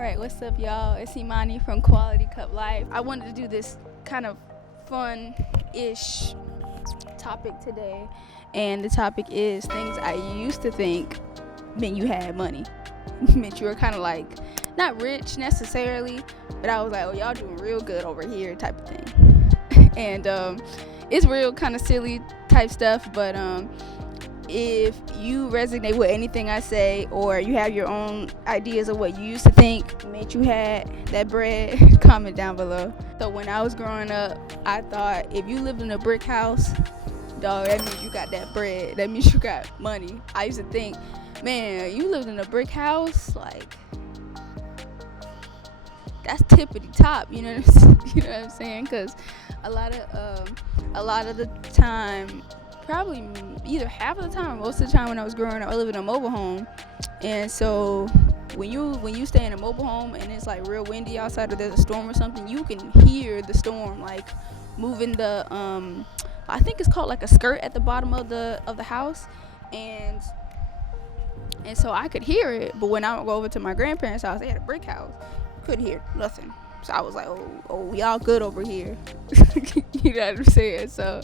Alright, what's up, y'all? It's Imani from Quality Cup Life. I wanted to do this kind of fun-ish topic today, and the topic is things I used to think meant you had money. Meant you were kind of like, not rich necessarily, but I was like, oh, y'all doing real good over here type of thing. And it's real kind of silly type stuff, but if you resonate with anything I say, or you have your own ideas of what you used to think made you had that bread, comment down below. So when I was growing up, I thought if you lived in a brick house, dog, that means you got that bread. That means you got money. I used to think, man, you lived in a brick house, like, that's tippity top, you know what I'm saying? Because a lot of the time, probably either half of the time or most of the time when I was growing up, I lived in a mobile home. And so when you stay in a mobile home and it's like real windy outside, or there's a storm or something, you can hear the storm like moving the I think it's called like a skirt at the bottom of the house, and so I could hear it. But when I would go over to my grandparents' house, they had a brick house, couldn't hear nothing. So I was like, oh, y'all good over here. You know what I'm saying? So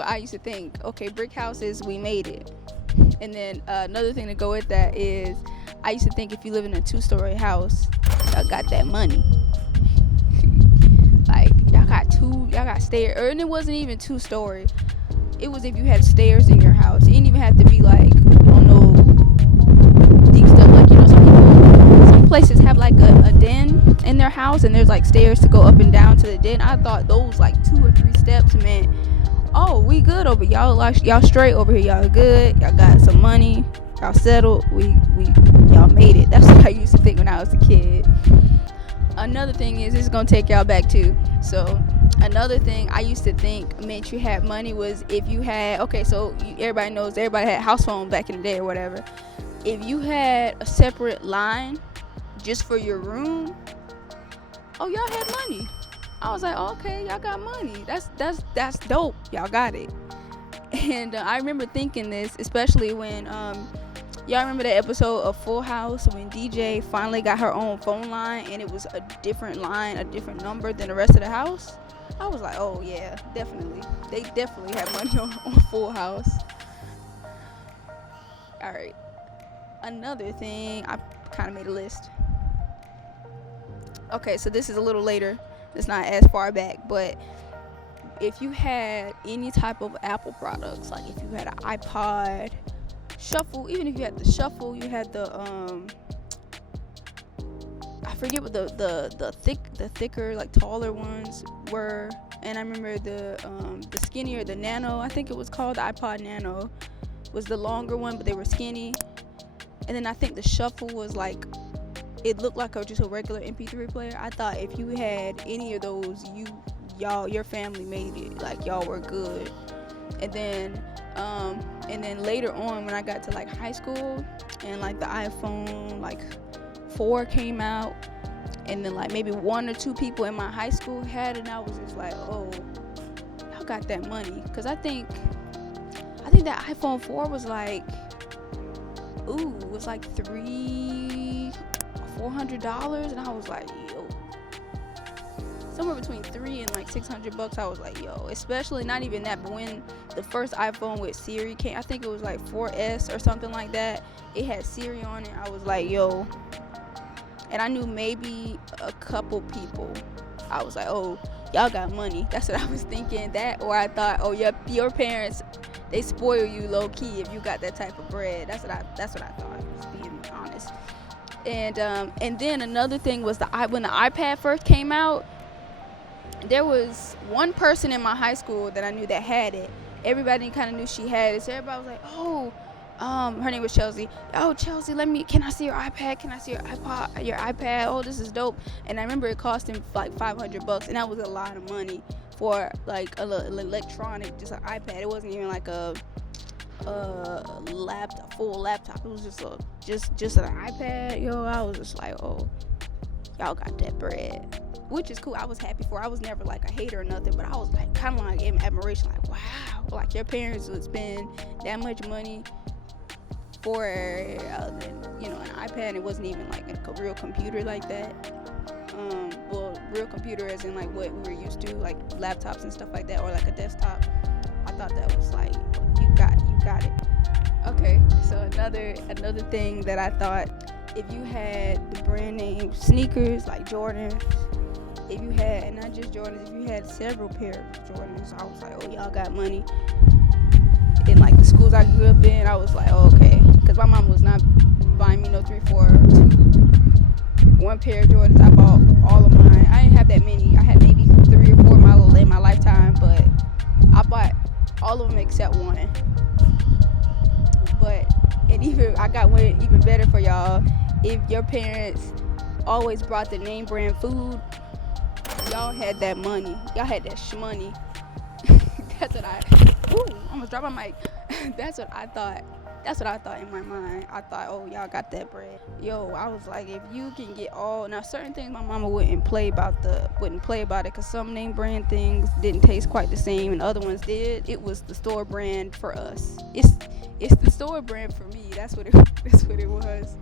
I used to think, okay, brick houses, we made it. And then another thing to go with that is, I used to think if you live in a 2-story house, y'all got that money. Like, y'all got stairs, and it wasn't even 2-story. It was if you had stairs in your house. It didn't even have to be like, I don't know, deep stuff. Like, you know, some places have like a den in their house, and there's like stairs to go up and down to the den. I thought those like 2 or 3 steps meant, oh, we good over y'all. Y'all straight over here. Y'all good. Y'all got some money. Y'all settled. Y'all made it. That's what I used to think when I was a kid. Another thing is, this is gonna take y'all back too. So another thing I used to think meant you had money was if you had, okay, so everybody knows everybody had house phone back in the day or whatever. If you had a separate line just for your room, oh, y'all had money. I was like, oh, okay, y'all got money. That's dope. Y'all got it. And I remember thinking this, especially when y'all remember that episode of Full House when DJ finally got her own phone line, and it was a different line, a different number than the rest of the house. I was like, oh yeah, definitely. They definitely have money on Full House. All right. Another thing, I kind of made a list. Okay, so this is a little later. It's not as far back, but if you had any type of Apple products, like if you had an iPod Shuffle, even if you had the Shuffle, you had the I forget what the thicker, like taller ones were, and I remember the skinnier, the Nano, I think it was called, the iPod Nano was the longer one, but they were skinny. And then I think the Shuffle was like, it looked like just a regular MP3 player. I thought if you had any of those, your family made it. Like, y'all were good. And then later on, when I got to like high school, and like the iPhone like 4 came out, and then like maybe 1 or 2 people in my high school had it, and I was just like, oh, y'all got that money. Because I think that iPhone 4 was like, it was like $400, and I was like, yo, somewhere between $300 and like $600. I was like, yo, especially not even that, but when the first iPhone with Siri came, I think it was like 4S or something like that, it had Siri on it. I was like, yo, and I knew maybe a couple people. I was like, oh, y'all got money. That's what I was thinking. That, or I thought, oh, your parents, they spoil you low key if you got that type of bread. That's what I thought, just being honest. And then another thing was when the iPad first came out, there was one person in my high school that I knew that had it. Everybody kind of knew she had it, so everybody was like, oh, her name was Chelsea. Oh, Chelsea, can I see your iPad? Can I see your iPad? Oh, this is dope. And I remember it cost him like $500, and that was a lot of money for like an electronic, just an iPad. It wasn't even like a full laptop. It was just an iPad. Yo, I was just like, oh, y'all got that bread, which is cool. I was happy for. I was never like a hater or nothing, but I was like kind of like in admiration, like, wow, like your parents would spend that much money before an iPad. It wasn't even like a real computer like that. Well, real computer as in like what we were used to, like laptops and stuff like that, or like a desktop. I thought that was like you got it. Okay, so another thing that I thought, if you had the brand name sneakers like Jordan, if you had not just Jordans, if you had several pair of Jordans, I was like, oh, y'all got money. In like the schools I grew up in, I was like, oh, okay, because my mom was not buying me no 3, 4, 2, 1 pair of Jordans. I bought all of mine. I didn't have that many. I had maybe 3 or 4 in my lifetime, but I bought all of them except one. And even I got one even better for y'all. If your parents always brought the name brand food, y'all had that money. Y'all had that shmoney. That's what almost dropped my mic. That's what I thought. That's what I thought in my mind. I thought, oh, y'all got that bread. Yo, I was like, if you can get now certain things my mama wouldn't play about it, because some name brand things didn't taste quite the same and other ones did. It was the store brand for us. It's the store brand for me. That's what it was.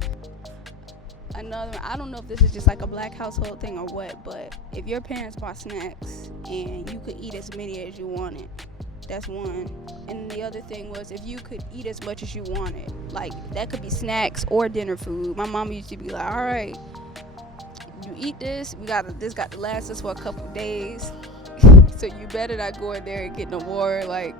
Another one, I don't know if this is just like a black household thing or what, but if your parents bought snacks and you could eat as many as you wanted, that's one. And the other thing was, if you could eat as much as you wanted, like that could be snacks or dinner food. My mom used to be like, all right, you eat this, this got to last us for a couple days, so you better not go in there and get no more. Like,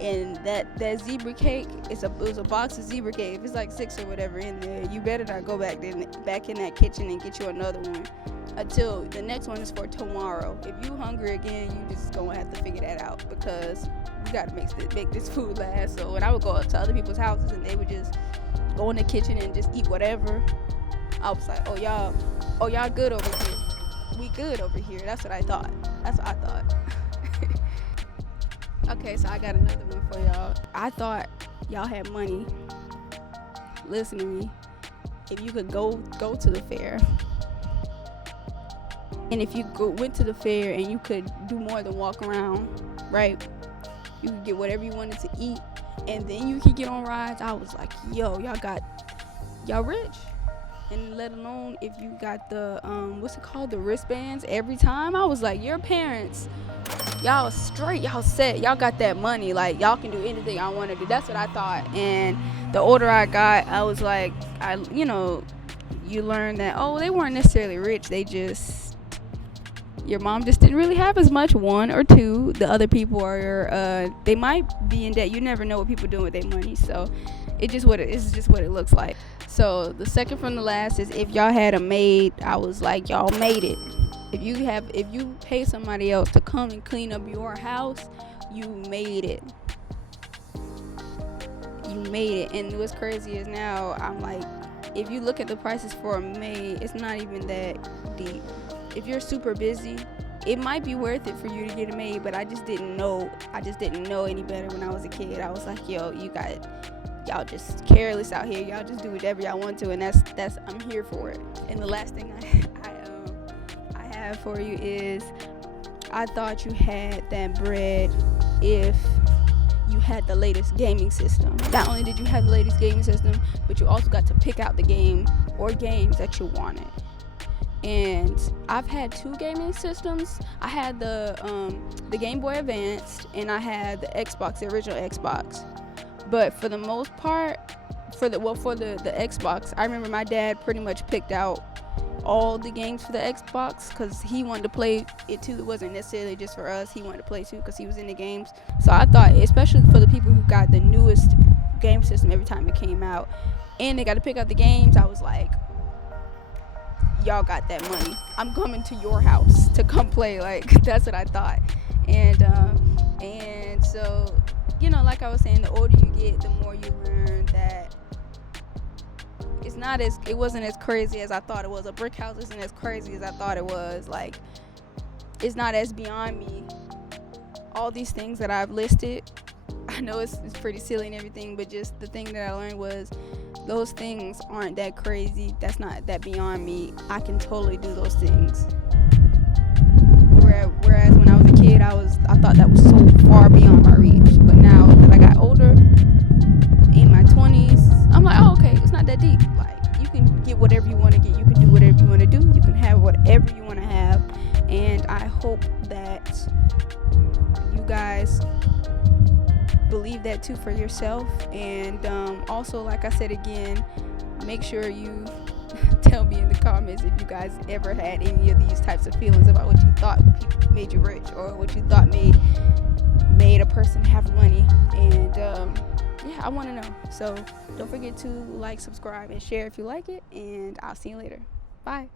and that zebra cake, it was a box of zebra cake. If it's like 6 or whatever in there, you better not go back in that kitchen and get you another one until the next one is for tomorrow. If you hungry again, you just gonna have to figure that out, because you gotta make this food last. So when I would go up to other people's houses and they would just go in the kitchen and just eat whatever, I was like, oh y'all good over here. We good over here. That's what I thought. Okay, so I got another one for y'all. I thought y'all had money. Listen to me. If you could go to the fair, and if you went to the fair and you could do more than walk around, right? You could get whatever you wanted to eat, and then you could get on rides. I was like, yo, y'all rich. And let alone if you got the the wristbands every time. I was like, your parents, y'all straight, y'all set, y'all got that money, like y'all can do anything I want to do. That's what I thought. And the older I got, I was like, you learn that, oh, they weren't necessarily rich, your mom just didn't really have as much, 1 or 2. The other people are they might be in debt. You never know what people doing with their money. So it's just what it looks like. So the second from the last is, if y'all had a maid, I was like, y'all made it. If you pay somebody else to come and clean up your house, you made it. And what's crazy is now I'm like, if you look at the prices for a maid, it's not even that deep. If you're super busy, it might be worth it for you to get a maid, but I just didn't know any better when I was a kid. I was like, yo, y'all just careless out here. Y'all just do whatever y'all want to, and that's I'm here for it. And the last thing I have for you is, I thought you had that bread if you had the latest gaming system. Not only did you have the latest gaming system, but you also got to pick out the game or games that you wanted. And I've had 2 gaming systems. I had the Game Boy Advance, and I had the Xbox, the original Xbox. But for the most part, for the Xbox, I remember my dad pretty much picked out all the games for the Xbox because he wanted to play it too. It wasn't necessarily just for us. He wanted to play too because he was in the games. So I thought, especially for the people who got the newest game system every time it came out, and they got to pick out the games, I was like, y'all got that money. I'm coming to your house to come play. Like, that's what I thought. And so, like I was saying, the older you get, the more you learn that it wasn't as crazy as I thought it was. A brick house isn't as crazy as I thought it was. Like, it's not as beyond me. All these things that I've listed, I know it's pretty silly and everything, but just the thing that I learned was, those things aren't that crazy. That's not that beyond me. I can totally do those things. Whereas when I was a kid, I thought that was so far beyond my reach. But now that I got older, in my 20s, I'm hope that you guys believe that too for yourself. And also, like I said again, make sure you tell me in the comments if you guys ever had any of these types of feelings about what you thought made you rich, or what you thought made a person have money. And yeah, I want to know. So don't forget to like, subscribe, and share if you like it, and I'll see you later. Bye.